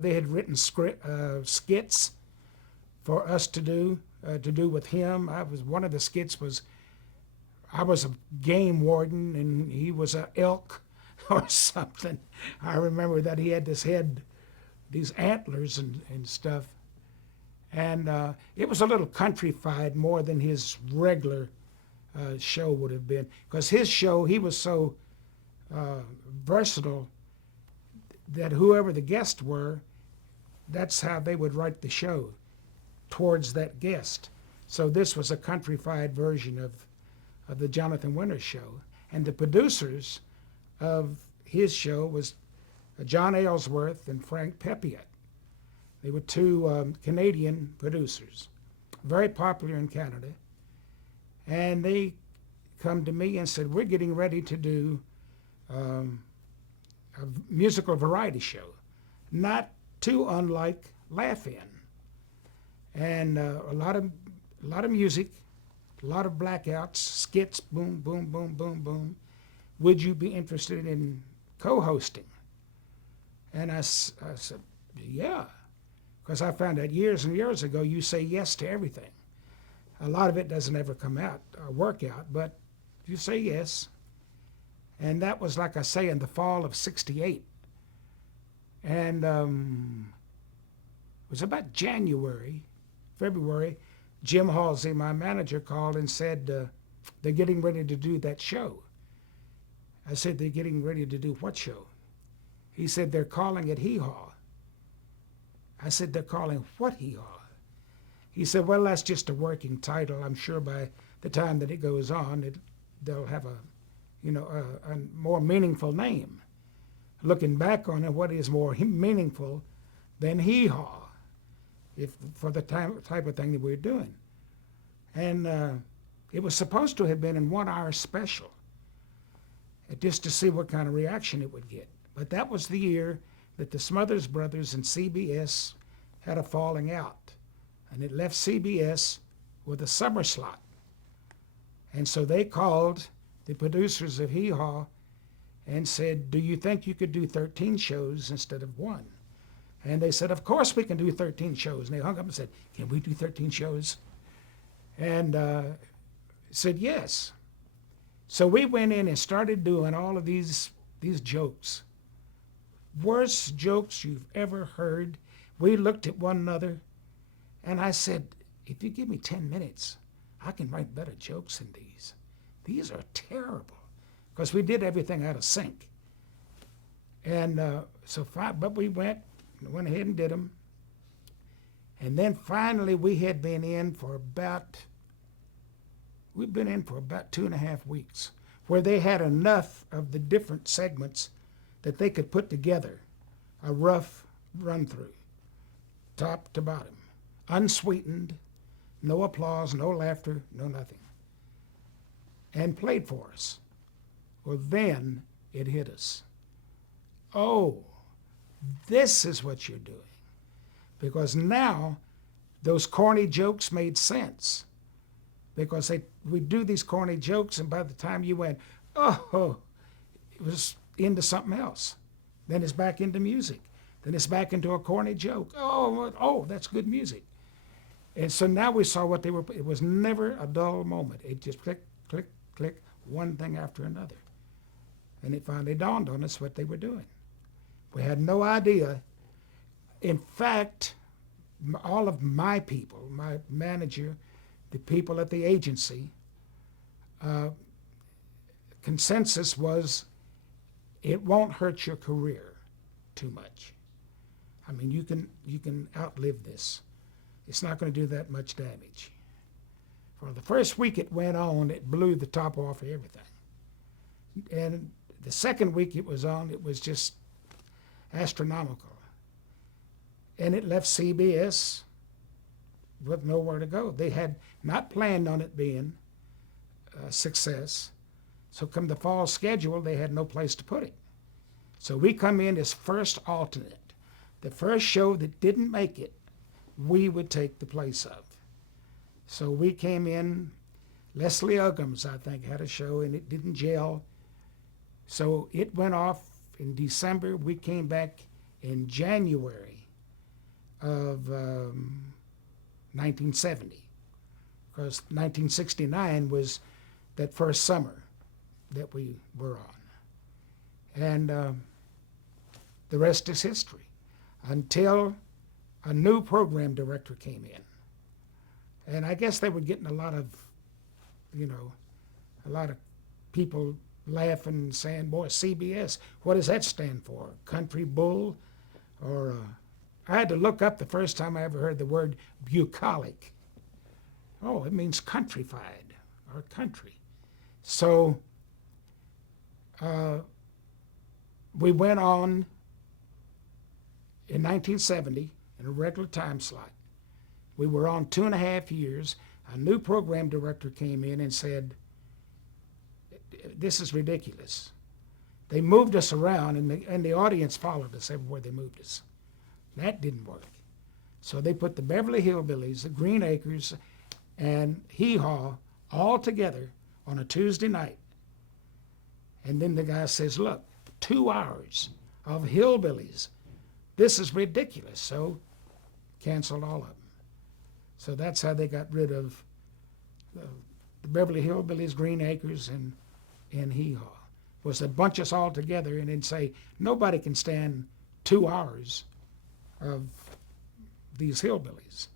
They had written skits for us to do with him. I was one of the skits was I was a game warden and he was a elk or something. I remember that he had this head, these antlers and stuff. And it was a little countrified more than his regular show would have been. Because his show, he was so versatile that whoever the guests were, that's how they would write the show towards that guest. So this was a countrified version of the Jonathan Winters show. And the producers of his show was John Aylesworth and Frank Pepiot. They were two Canadian producers, very popular in Canada. And they come to me and said, we're getting ready to do a musical variety show, not too unlike Laugh-In. And a lot of music, a lot of blackouts, skits, boom, boom, boom, boom, boom. Would you be interested in co-hosting? And I said, yeah, because I found out years and years ago you say yes to everything. A lot of it doesn't ever come out or work out, but you say yes. And that was, like I say, in the fall of '68. And it was about January, February, Jim Halsey, my manager, called and said, they're getting ready to do that show. I said, they're getting ready to do what show? He said, they're calling it Hee Haw. I said, they're calling what Hee Haw? He said, well, that's just a working title. I'm sure by the time that it goes on, they'll have a more meaningful name. Looking back on it, what is more meaningful than Hee Haw, if for the type of thing that we're doing? And it was supposed to have been in 1 hour special, just to see what kind of reaction it would get. But that was the year that the Smothers Brothers and CBS had a falling out. And it left CBS with a summer slot. And so they called the producers of Hee Haw and said, do you think you could do 13 shows instead of 1? And they said, of course we can do 13 shows. And they hung up and said, can we do 13 shows? And said yes. So we went in and started doing all of these jokes. Worst jokes you've ever heard. We looked at one another, and I said, if you give me 10 minutes, I can write better jokes than these. These are terrible, because we did everything out of sync. And but we went ahead and did them. And then finally we've been in for about 2.5 weeks, where they had enough of the different segments that they could put together a rough run through, top to bottom, unsweetened, no applause, no laughter, no nothing, and played for us. Well, then it hit us. Oh, this is what you're doing. Because now those corny jokes made sense. Because we do these corny jokes, and by the time you went, oh, it was into something else. Then it's back into music. Then it's back into a corny joke. Oh, that's good music. And so now we saw what they were. It was never a dull moment. It just click, click, click, one thing after another. And it finally dawned on us what they were doing. We had no idea. In fact, all of my people, my manager, the people at the agency, consensus was, it won't hurt your career too much. I mean, you can outlive this. It's not going to do that much damage. For the first week it went on, it blew the top off of everything. And the second week it was on, it was just astronomical. And it left CBS with nowhere to go. They had not planned on it being a success. So come the fall schedule, they had no place to put it. So we come in as first alternate. The first show that didn't make it, we would take the place of. So we came in, Leslie Uggams, I think, had a show, and it didn't gel. So it went off in December. We came back in January of 1970, because 1969 was that first summer that we were on. And the rest is history until a new program director came in. And I guess they were getting a lot of people laughing and saying, boy, CBS, what does that stand for? Country bull? Or I had to look up the first time I ever heard the word bucolic. Oh, it means countrified or country. So we went on in 1970 in a regular time slot. We were on 2.5 years. A new program director came in and said, this is ridiculous. They moved us around, and the audience followed us everywhere they moved us. That didn't work. So they put the Beverly Hillbillies, the Green Acres, and Hee Haw all together on a Tuesday night. And then the guy says, look, 2 hours of hillbillies. This is ridiculous. So canceled all of them. So that's how they got rid of the Beverly Hillbillies, Green Acres, and Hee Haw. Was to bunch us all together and then say, nobody can stand 2 hours of these hillbillies.